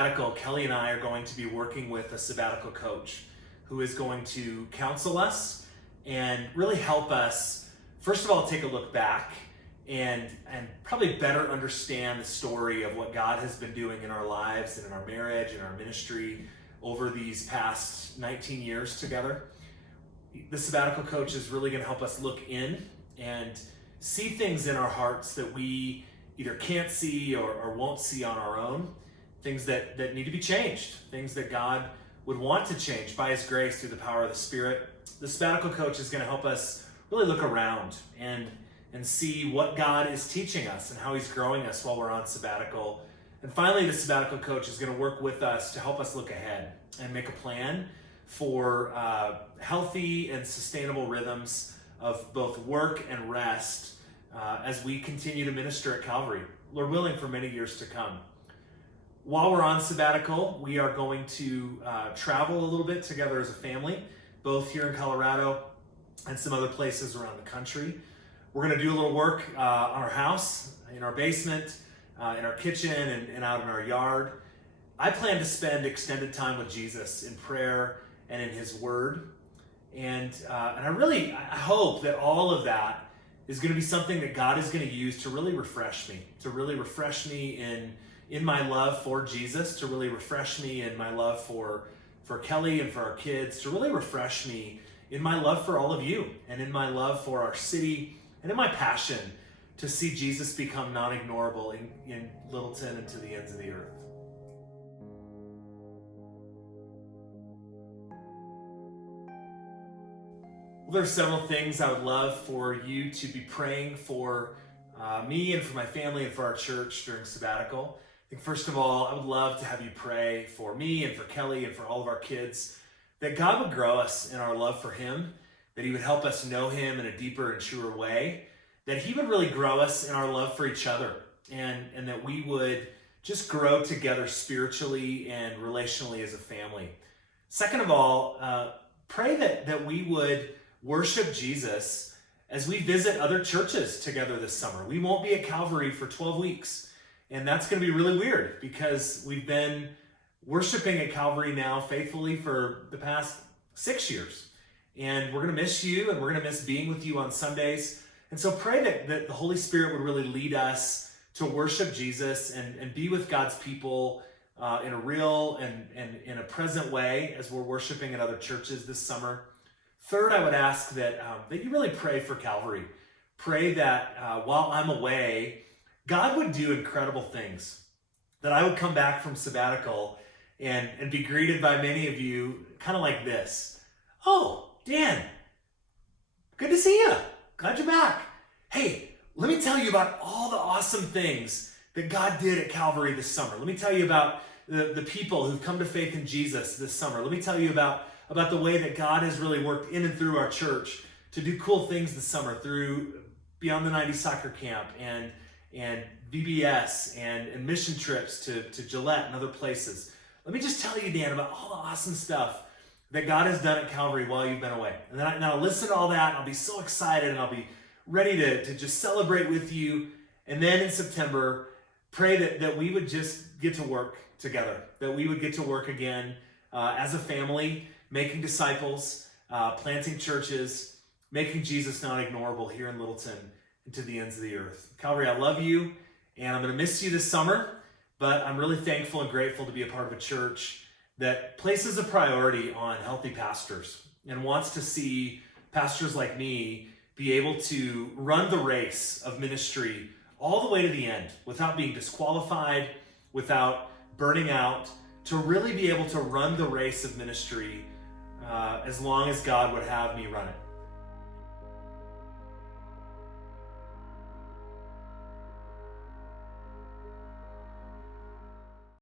Sabbatical, Kelly and I are going to be working with a sabbatical coach who is going to counsel us and really help us, first of all, take a look back and probably better understand the story of what God has been doing in our lives and in our marriage and our ministry over these past 19 years together. The sabbatical coach is really going to help us look in and see things in our hearts that we either can't see or won't see on our own, things that need to be changed, things that God would want to change by His grace through the power of the Spirit. The sabbatical coach is going to help us really look around and see what God is teaching us and how He's growing us while we're on sabbatical. And finally, the sabbatical coach is going to work with us to help us look ahead and make a plan for healthy and sustainable rhythms of both work and rest as we continue to minister at Calvary, Lord willing, for many years to come. While we're on sabbatical, we are going to travel a little bit together as a family, both here in Colorado and some other places around the country. We're going to do a little work on our house, in our basement, in our kitchen, and out in our yard. I plan to spend extended time with Jesus in prayer and in His Word. And I hope that all of that is going to be something that God is going to use to really refresh me in my love for Jesus, to really refresh me in my love for Kelly and for our kids, to really refresh me in my love for all of you and in my love for our city and in my passion to see Jesus become non-ignorable in Littleton and to the ends of the earth. Well, there are several things I would love for you to be praying for me and for my family and for our church during sabbatical. I think first of all, I would love to have you pray for me and for Kelly and for all of our kids, that God would grow us in our love for Him, that He would help us know Him in a deeper and truer way, that He would really grow us in our love for each other, and that we would just grow together spiritually and relationally as a family. Second of all, pray that we would worship Jesus as we visit other churches together this summer. We won't be at Calvary for 12 weeks. And that's going to be really weird because we've been worshiping at Calvary now faithfully for the past 6 years. And we're going to miss you, and we're going to miss being with you on Sundays. And so pray that the Holy Spirit would really lead us to worship Jesus and be with God's people in a real and in a present way as we're worshiping at other churches this summer. Third, I would ask that you really pray for Calvary. Pray that while I'm away, God would do incredible things, that I would come back from sabbatical and be greeted by many of you kind of like this. Oh, Dan, good to see you. Glad you're back. Hey, let me tell you about all the awesome things that God did at Calvary this summer. Let me tell you about the people who've come to faith in Jesus this summer. Let me tell you about the way that God has really worked in and through our church to do cool things this summer through Beyond the 90 soccer camp and VBS and mission trips to Gillette and other places. Let me just tell you, Dan, about all the awesome stuff that God has done at Calvary while you've been away. And then I'll listen to all that, and I'll be so excited, and I'll be ready to just celebrate with you. And then in September, pray that we would just get to work together, that we would get to work again as a family, making disciples, planting churches, making Jesus not ignorable here in Littleton and to the ends of the earth. Calvary, I love you, and I'm going to miss you this summer, but I'm really thankful and grateful to be a part of a church that places a priority on healthy pastors and wants to see pastors like me be able to run the race of ministry all the way to the end without being disqualified, without burning out, to really be able to run the race of ministry as long as God would have me run it.